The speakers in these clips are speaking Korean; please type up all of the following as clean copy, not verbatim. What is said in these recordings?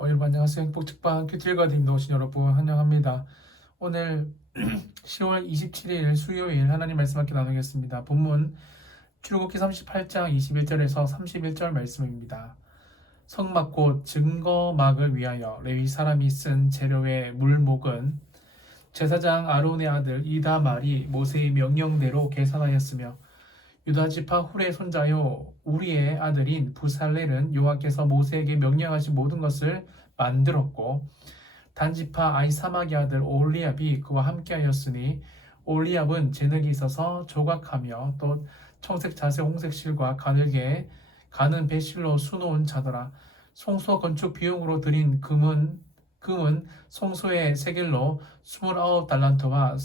여러분 안녕하세요. 행복책방 큐틸가드입니다. 오신 여러분 환영합니다. 오늘 10월 27일 수요일 하나님 말씀 함께 나누겠습니다. 본문 출애굽기 38장 21절에서 31절 말씀입니다. 성막 곧 증거막을 위하여 레위 사람이 쓴 재료의 물목은 제사장 아론의 아들 이다말이 모세의 명령대로 계산하였으며 유다 지파 훌의 손자요 우리의 아들인 부살렐은 여호와께서 모세에게 명령하신 모든 것을 만들었고 단지파 아이사막의 아들 올리압이 그와 함께하였으니 올리압은 재능이 있어서 조각하며 또 청색 자색 홍색 실과 가늘게 가는 배실로 수놓은 자더라. 송소 건축 비용으로 들인 금은 송소의 세겔로 29달란트와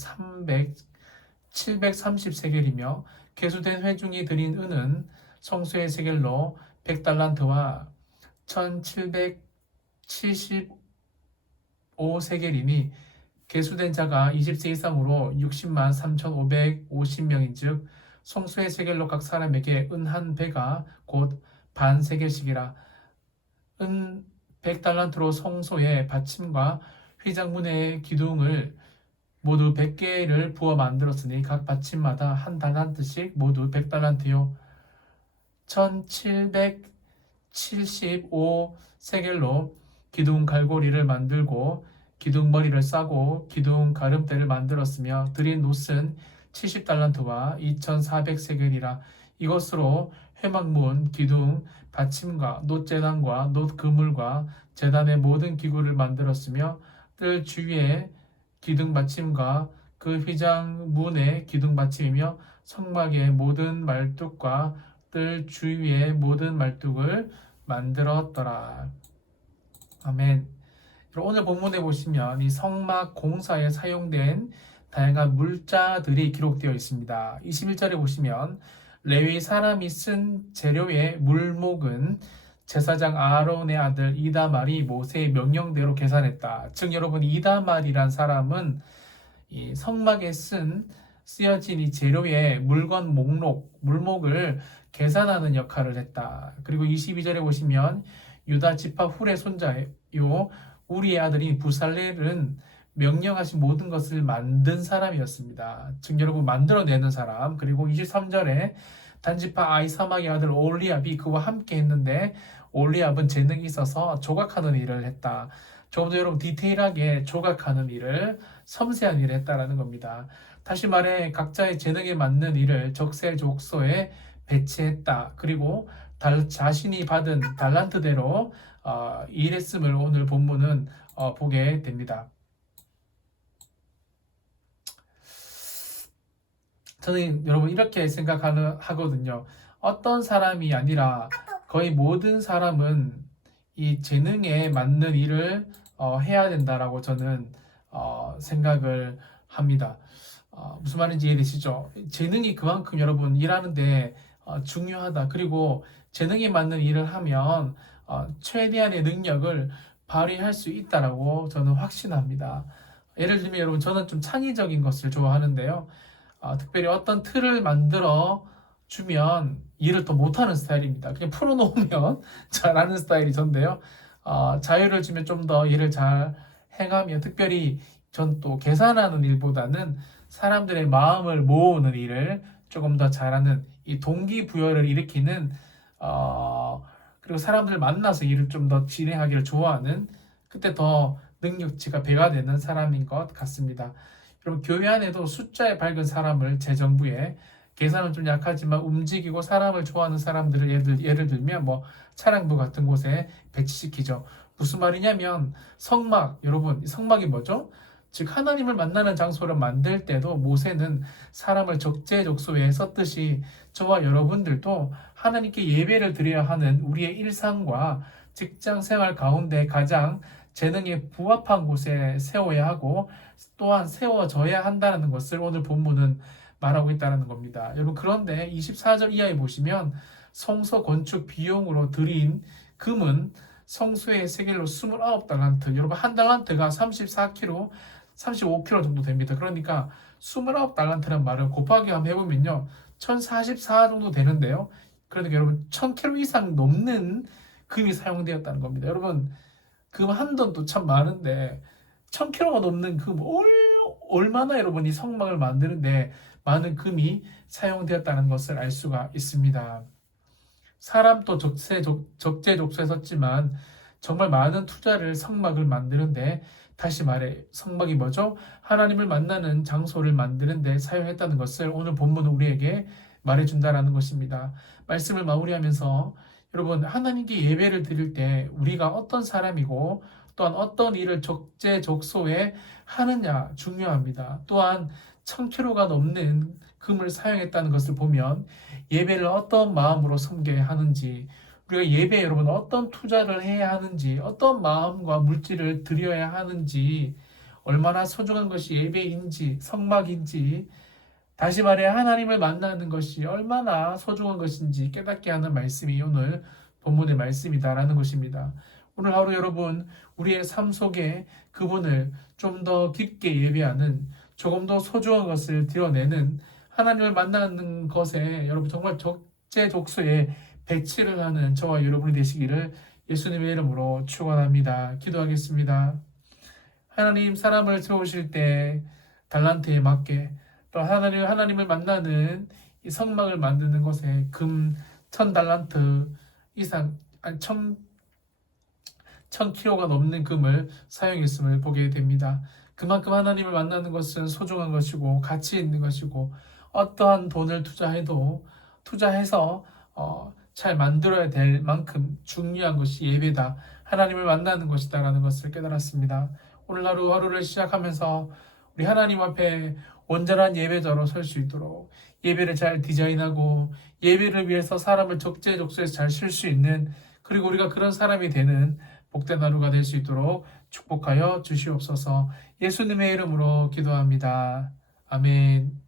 730세겔이며 개수된 회중이 드린 은은 성소의 세겔로 100달란트와 1775세겔이니 개수된 자가 20세 이상으로 60만 3,550명인즉 성소의 세겔로 각 사람에게 은 한 배가 곧 반 세겔씩이라. 은 100달란트로 성소의 받침과 휘장문의 기둥을 모두 100개를 부어 만들었으니 각 받침마다 한 달란트씩 모두 100달란트요. 1775세겔로 기둥 갈고리를 만들고 기둥 머리를 싸고 기둥 가름대를 만들었으며 드린 놋은 70달란트와 2400세겔이라. 이것으로 회막문, 기둥, 받침과 놋재단과 놋그물과 재단의 모든 기구를 만들었으며 뜰 주위에 기둥 받침과 그 휘장 문의 기둥 받침이며 성막의 모든 말뚝과 뜰 주위의 모든 말뚝을 만들었더라. 아멘. 오늘 본문에 보시면 이 성막 공사에 사용된 다양한 물자들이 기록되어 있습니다. 21절에 보시면 레위 사람이 쓴 재료의 물목은 제사장 아론의 아들 이다말이 모세의 명령대로 계산했다. 즉 여러분 이다말이란 사람은 이 성막에 쓰여진 이 재료의 물건 물목을 계산하는 역할을 했다. 그리고 22절에 보시면 유다 지파 훌의 손자요 우리의 아들인 부살렐은 명령하신 모든 것을 만든 사람이었습니다. 즉 여러분 만들어내는 사람. 그리고 23절에 단지파 아이사막의 아들 올리압이 그와 함께 했는데 올리압은 재능이 있어서 조각하는 일을 했다. 조금 더 여러분 디테일하게 조각하는 일을 섬세한 일을 했다라는 겁니다. 다시 말해 각자의 재능에 맞는 일을 적세족소에 배치했다. 그리고 자신이 받은 달란트대로 일했음을 오늘 본문은 보게 됩니다. 저는 여러분 이렇게 생각하거든요. 어떤 사람이 아니라 거의 모든 사람은 이 재능에 맞는 일을 해야 된다라고 저는 생각을 합니다. 무슨 말인지 이해되시죠? 재능이 그만큼 여러분 일하는데 중요하다. 그리고 재능에 맞는 일을 하면 최대한의 능력을 발휘할 수 있다라고 저는 확신합니다. 예를 들면 여러분 저는 좀 창의적인 것을 좋아하는데요. 특별히 어떤 틀을 만들어 주면 일을 더 못하는 스타일입니다. 그냥 풀어놓으면 잘하는 스타일이 전데요. 자유를 주면 좀 더 일을 잘 행하며 특별히 전 또 계산하는 일보다는 사람들의 마음을 모으는 일을 조금 더 잘하는 이 동기부여를 일으키는 그리고 사람들을 만나서 일을 좀 더 진행하기를 좋아하는 그때 더 능력치가 배가 되는 사람인 것 같습니다. 여러분 교회 안에도 숫자에 밝은 사람을 재정부에 계산은 좀 약하지만 움직이고 사람을 좋아하는 사람들을 예를 들면 뭐 차량부 같은 곳에 배치시키죠. 무슨 말이냐면 성막 여러분 성막이 뭐죠? 즉 하나님을 만나는 장소를 만들 때도 모세는 사람을 적재적소에 썼듯이 저와 여러분들도 하나님께 예배를 드려야 하는 우리의 일상과 직장 생활 가운데 가장 재능에 부합한 곳에 세워야 하고 또한 세워져야 한다는 것을 오늘 본문은 말하고 있다는 겁니다. 여러분 그런데 24절 이하에 보시면 성소 건축 비용으로 들인 금은 성소의 세겔로 29달란트 여러분 한 달란트가 34kg 35kg 정도 됩니다. 그러니까 29달란트라는 말을 곱하기 한번 해보면요 1044 정도 되는데요. 그러니까 여러분 1000kg 이상 넘는 금이 사용되었다는 겁니다. 여러분 금 한 돈도 참 많은데 1000kg가 넘는 금 얼마나 여러분이 성막을 만드는데 많은 금이 사용되었다는 것을 알 수가 있습니다. 사람도 적재적소에 썼지만 정말 많은 투자를 성막을 만드는데, 다시 말해 성막이 뭐죠? 하나님을 만나는 장소를 만드는데 사용했다는 것을 오늘 본문은 우리에게 말해준다라는 것입니다. 말씀을 마무리하면서 여러분, 하나님께 예배를 드릴 때 우리가 어떤 사람이고 또한 어떤 일을 적재적소에 하느냐 중요합니다. 또한 1000kg가 넘는 금을 사용했다는 것을 보면 예배를 어떤 마음으로 섬겨야 하는지, 우리가 예배에 여러분 어떤 투자를 해야 하는지, 어떤 마음과 물질을 드려야 하는지, 얼마나 소중한 것이 예배인지 성막인지, 다시 말해 하나님을 만나는 것이 얼마나 소중한 것인지 깨닫게 하는 말씀이 오늘 본문의 말씀이다라는 것입니다. 오늘 하루 여러분, 우리의 삶 속에 그분을 좀 더 깊게 예배하는, 조금 더 소중한 것을 드러내는, 하나님을 만나는 것에 여러분 정말 적재적소에 배치를 하는 저와 여러분이 되시기를 예수님의 이름으로 축원합니다. 기도하겠습니다. 하나님, 사람을 세우실 때 달란트에 맞게, 또 하나님을 만나는 이 성막을 만드는 것에 금 1000달란트 이상, 아니 1000kg가 넘는 금을 사용했음을 보게 됩니다. 그만큼 하나님을 만나는 것은 소중한 것이고 가치 있는 것이고, 어떠한 돈을 투자해서 잘 만들어야 될 만큼 중요한 것이 예배다, 하나님을 만나는 것이다라는 것을 깨달았습니다. 오늘 하루를 시작하면서 우리 하나님 앞에 온전한 예배자로 설 수 있도록 예배를 잘 디자인하고 예배를 위해서 사람을 적재적소에서 잘 쉴 수 있는, 그리고 우리가 그런 사람이 되는 복된 하루가 될 수 있도록 축복하여 주시옵소서. 예수님의 이름으로 기도합니다. 아멘.